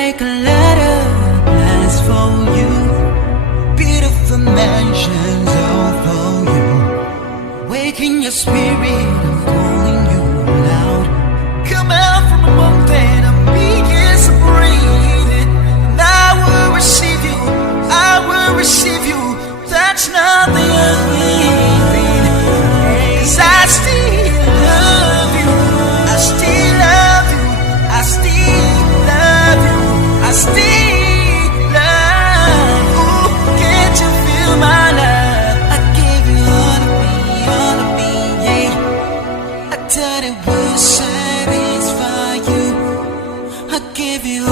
make a lot of plans for you, beautiful mansions all for you. Waking your spirit, I'm calling you loud. Come out from among them, I'm begin to breathe it. And I will receive you, I will receive you. That's not the only thing, 'cause I still love you, I still love you, I still love you, I still love you. Can't you feel my love? I gave you all of me, yeah. I thought it would satisfy you. I gave you